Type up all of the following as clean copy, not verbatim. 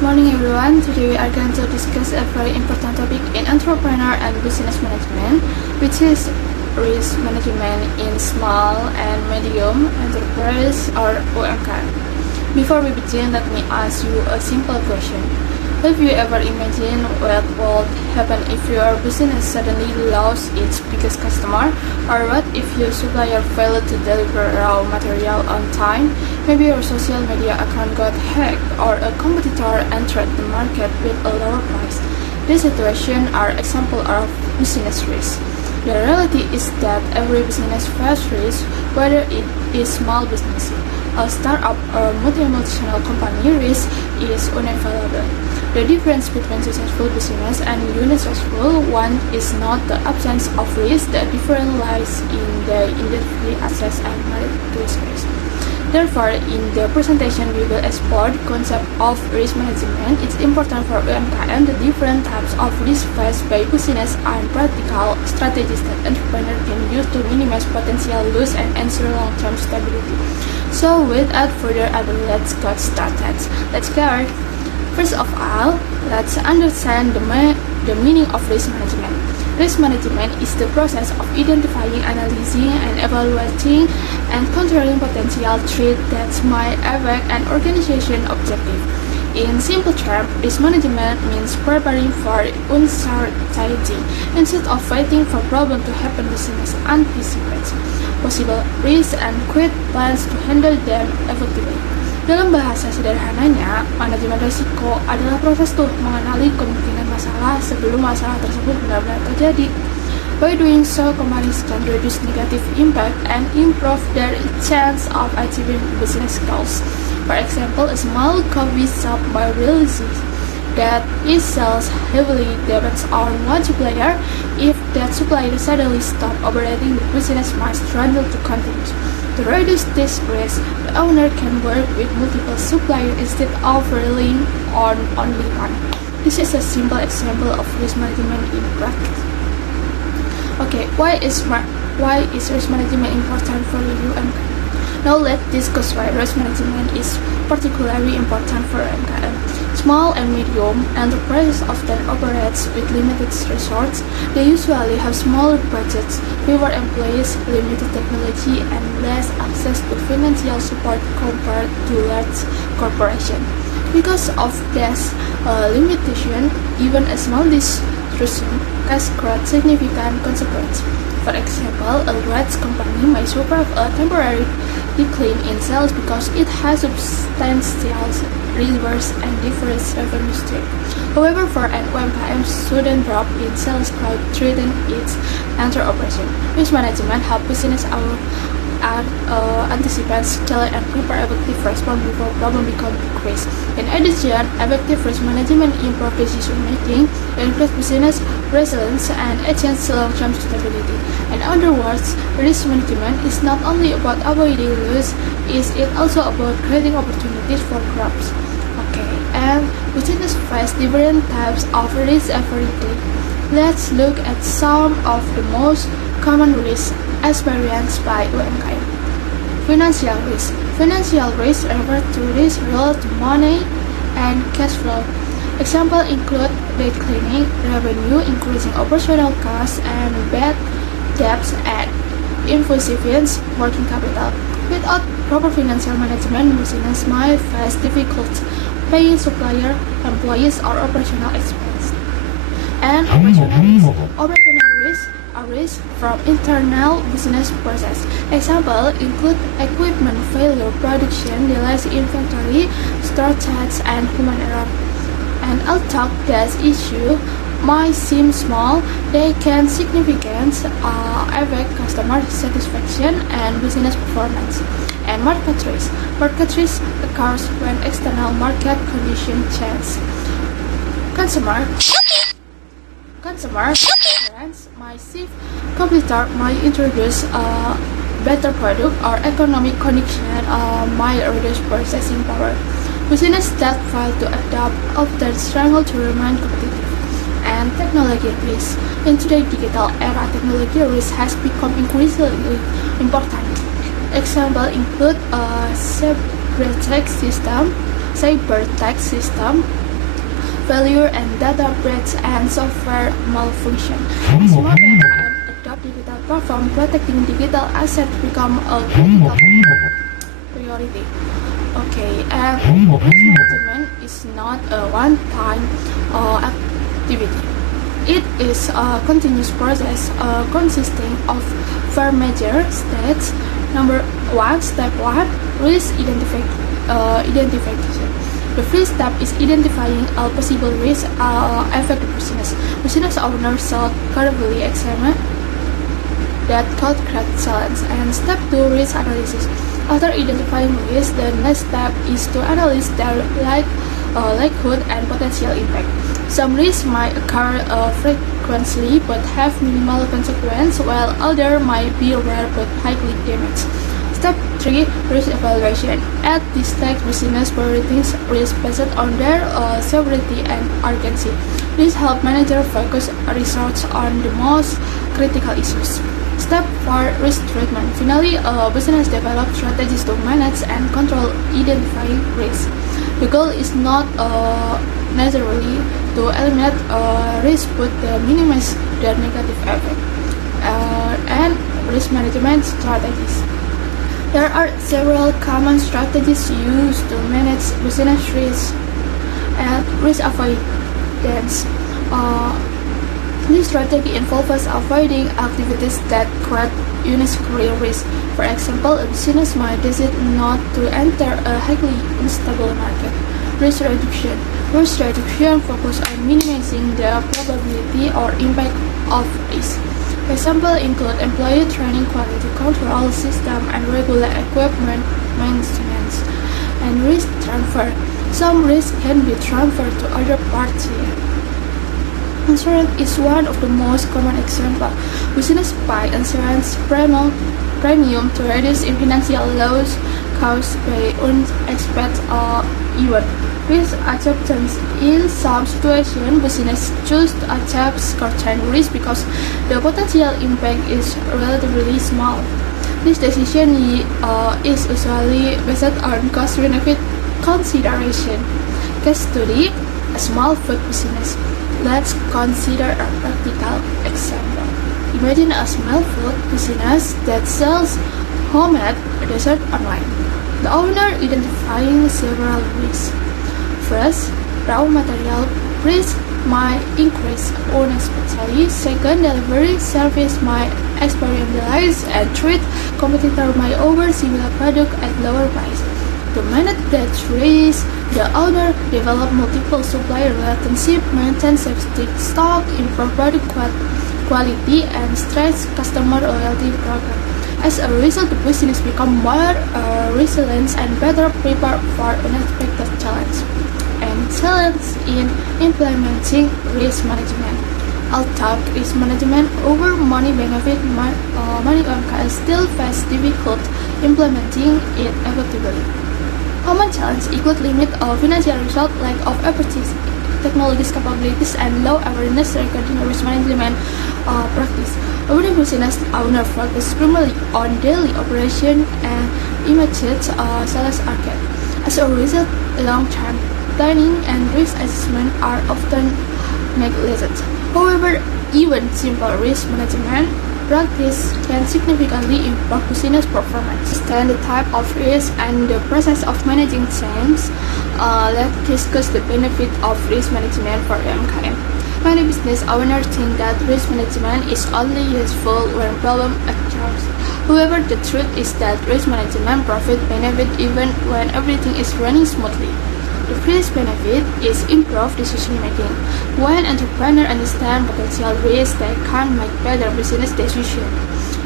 Good morning everyone. Today we are going to discuss a very important topic in entrepreneur and business management, which is risk management in small and medium enterprise or UMKM. Before we begin, let me ask you a simple question. Have you ever imagined what would happen if your business suddenly lost its biggest customer? Or what if your supplier failed to deliver raw material on time? Maybe your social media account got hacked or a competitor entered the market with a lower price. These situations are examples of business risk. The reality is that every business faces risk, whether it is small business, a startup, or multinational company. Risk is unavoidable. The difference between successful business and unsuccessful one is not the absence of risk. The difference lies in the individually assess and manage risk. Therefore, in the presentation, we will explore the concept of risk management. It's important for UMKM the different types of risk faced by business and practical strategies that entrepreneurs can use to minimize potential loss and ensure long-term stability. So, without further ado, let's get started. Let's start. First of all, let's understand the meaning of risk management. Risk management is the process of identifying, analyzing, and evaluating and controlling potential threats that might affect an organization's objective. In simple terms, risk management means preparing for uncertainty. Instead of waiting for problems to happen, business anticipates possible risks and create plans to handle them effectively. Dalam bahasa sederhananya, manajemen risiko adalah proses mengenali kemungkinan masalah sebelum masalah tersebut benar-benar terjadi. By doing so, companies can reduce negative impact and improve their chance of achieving business goals. For example, a small coffee shop by realizes that it sells heavily depends on one supplier. If that supplier suddenly stops operating, the business might struggle to continue. To reduce this risk, the owner can work with multiple suppliers instead of relying on only one. This is a simple example of risk management in practice. Okay, why is risk management important for you? Now let's discuss why risk management is particularly important for UMKM. Small and medium enterprises often operate with limited resources. They usually have smaller budgets, fewer employees, limited technology, and less access to financial support compared to large corporations. Because of this limitation, even a small disruption can create significant consequences. For example, a large company may suffer a temporary decline in sales because it has substantial reserves and diverse revenue stream. However, for an UMKM, sudden drop in sales could threaten its entire operation. Risk management helps business anticipate, scale, and prepare effective response before problem become increased. In addition, effective risk management improves decision making, increase business resilience, and achieves long-term stability. In other words, risk management is not only about avoiding loss, it also about creating opportunities for growth. Okay, and business face different types of risk every day. Let's look at some of the most common risks experienced by UMKM. Financial risk. Financial risk refers to risk related to money and cash flow. Examples include declining revenue, increasing operational costs, and bad debts and insufficient working capital. Without proper financial management, business might face difficulty paying supplier, employees, or operational expenses. And operational risk arise from internal business process. Examples include equipment failure, production delays, inventory shortages, and human error. And although these issues might seem small, they can significantly affect customer satisfaction and business performance. And market risk. Market risk occurs when external market conditions change. Consumer preference might shift, competitor might introduce a better product, or economic condition might reduce purchasing power. Business that fail to adapt often struggle to remain competitive. And technology risk. In today's digital era, technology risk has become increasingly important. Examples include a cyber tech system, failure and data breach and software malfunction. As more and adopt digital platform, protecting digital assets become a critical priority. Okay, and risk management is not a one-time activity. It is a continuous process consisting of 4 major steps. Step 1, risk identification. The first step is identifying all possible risks affect the business. Business owners should carefully examine that could create challenge. And step 2, risk analysis. After identifying risks, the next step is to analyze their likelihood and potential impact. Some risks might occur frequently but have minimal consequence, while others might be rare but highly damaging. Step 3, risk evaluation. At this stage, business priorities risk based on their severity and urgency. This helps managers focus research on the most critical issues. Step 4, risk treatment. Finally, business develops strategies to manage and control identifying risks. The goal is not necessarily to eliminate risk but to minimize their negative effect. And risk management strategies. There are several common strategies used to manage business risks and risk avoidance. This strategy involves avoiding activities that create unnecessary risk. For example, a business might decide not to enter a highly unstable market. Risk reduction. Risk reduction focuses on minimizing the probability or impact of risk. Examples include employee training, quality control system, and regular equipment maintenance. And risk transfer. Some risk can be transferred to other parties. Insurance is one of the most common examples. Business buy insurance premium to reduce financial loss caused by unexpected events. Risk acceptance. In some situations, business choose to accept certain risk because the potential impact is relatively small. This decision is usually based on cost-benefit consideration. Case study: a small food business. Let's consider a practical example. Imagine a small food business that sells homemade dessert online. The owner identifying several risks. First, raw material price might increase unexpectedly. Second, delivery service might experience delays. And third, competitor might offer similar product at lower price. To manage that risk, the owner develop multiple supplier relationship, maintain safety stock, improve product quality, and strengthen customer loyalty program. As a result, the business become more resilient and better prepared for unexpected challenge. And challenge in implementing risk management. Although risk management over money benefit many companies still face difficult implementing it effectively. Common challenges include limit of financial result, lack of expertise, technology capabilities, and low awareness regarding risk management practice. Many business owners focus primarily on daily operation and immediate sales target. As a result, long-term planning and risk assessment are often neglected. However, even simple risk management practice can significantly improve business performance. Understand the type of risk and the process of managing claims. Let's discuss the benefit of risk management for MKM. Many business owners think that risk management is only useful when problem occurs. However, the truth is that risk management provides benefit even when everything is running smoothly. The first benefit is improved decision making. When entrepreneurs understand potential risks, they can make better business decisions.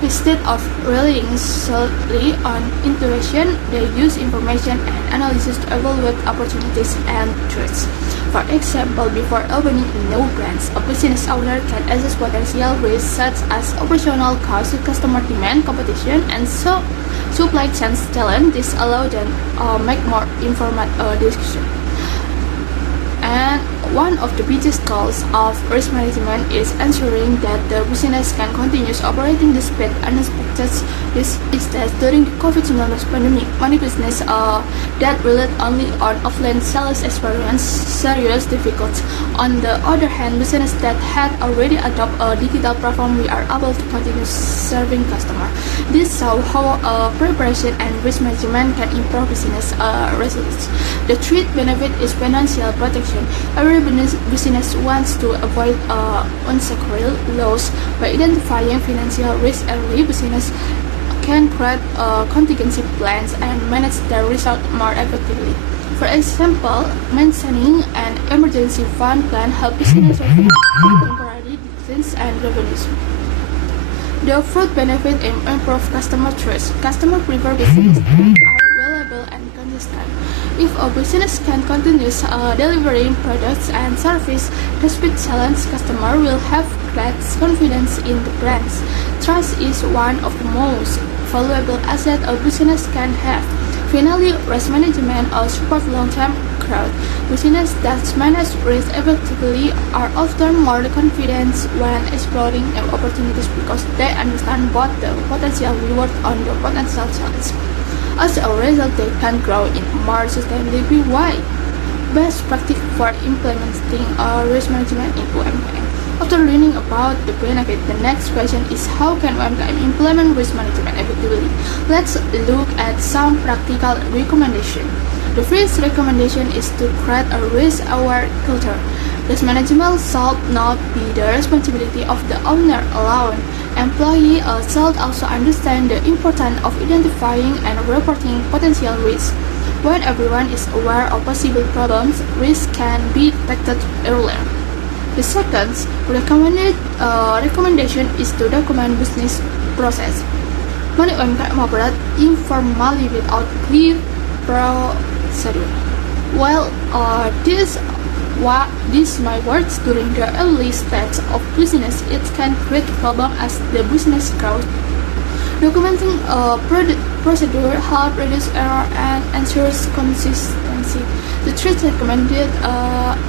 Instead of relying solely on intuition, they use information and analysis to evaluate opportunities and threats. For example, before opening a new branch, a business owner can assess potential risks such as operational costs, customer demand, competition, and supply chain challenge. This allows them make more informed decisions. And one of the biggest goals of risk management is ensuring that the business can continue operating despite unexpected risks. Instead, during the COVID-19 pandemic, many businesses that relied only on offline sales experienced serious difficulties. On the other hand, businesses that had already adopted a digital platform were able to continue serving customers. This shows how preparation and risk management can improve business results. The third benefit is financial protection. Every business wants to avoid unsecure loss. By identifying financial risk early, business can create contingency plans and manage their result more effectively. For example, maintaining an emergency fund plan helps business avoid temporary declines and revenues. The fourth benefit is improve customer trust. Customers prefer businesses that are reliable and consistent. If a business can continue delivering products and service despite challenge, customers will have great confidence in the brands. Trust is one of the most valuable assets a business can have. Finally, risk management supports long-term growth. Businesses that manage risk effectively are often more confident when exploring opportunities because they understand both the potential reward and the potential challenge. As a result, they can grow in a more sustainable way. Best practice for implementing risk management in UMKM. After learning about the benefit, the next question is how can UMKM implement risk management effectively? Let's look at some practical recommendations. The first recommendation is to create a risk-aware culture. Risk management should not be the responsibility of the owner alone. Employees should also understand the importance of identifying and reporting potential risks. When everyone is aware of possible problems, risks can be detected earlier. The second recommendation is to document business process. Many UMKM operate informally without clear procedure. While this might work during the early stage of business, it can create problems as the business grows. Documenting a procedure helps reduce error and ensures consistency. The third recommended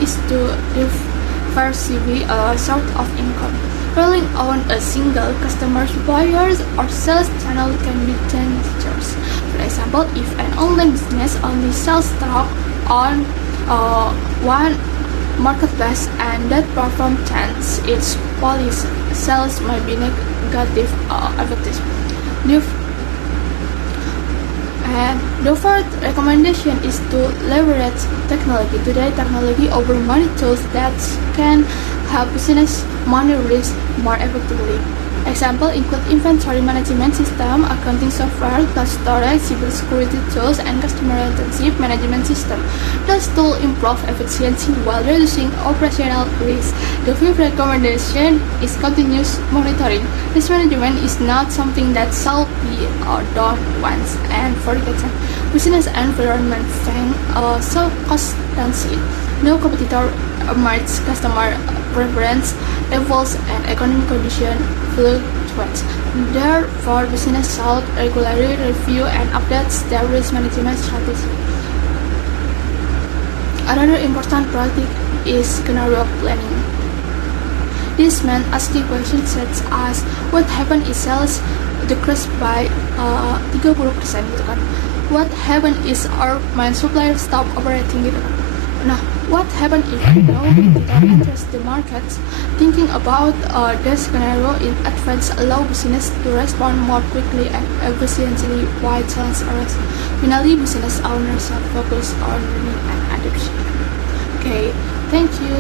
is to diversify a source of income. Relying on a single customer, suppliers, or sales channel can be dangerous. For example, if an online business only sells stock on one marketplace and that platform changes its policy, sales might be negative affected. And the fourth recommendation is to leverage technology. Today, technology offers many tools that can help business manage risk more effectively. Examples include inventory management system, accounting software, cloud storage, cybersecurity tools, and customer relationship management system. Those tools improve efficiency while reducing operational risk. The fifth recommendation is continuous monitoring. Risk management is not something that shall be done once and forgotten. Business environment change so constantly. No competitor emerges, customer preference evolves, and economic conditions fluctuate. Therefore, business should regularly review and update their risk management strategy. Another important practice is scenario planning. This means asking questions such as what happens if sales decrease by 30% gitu kan. What happens if our main supplier stop operating gitu kan. Nah, what happens if competitor enters the market? Thinking about the scenario in advance allows business to respond more quickly and efficiently while challenge arise. Finally, business owners should focus on learning and adoption. Okay, thank you.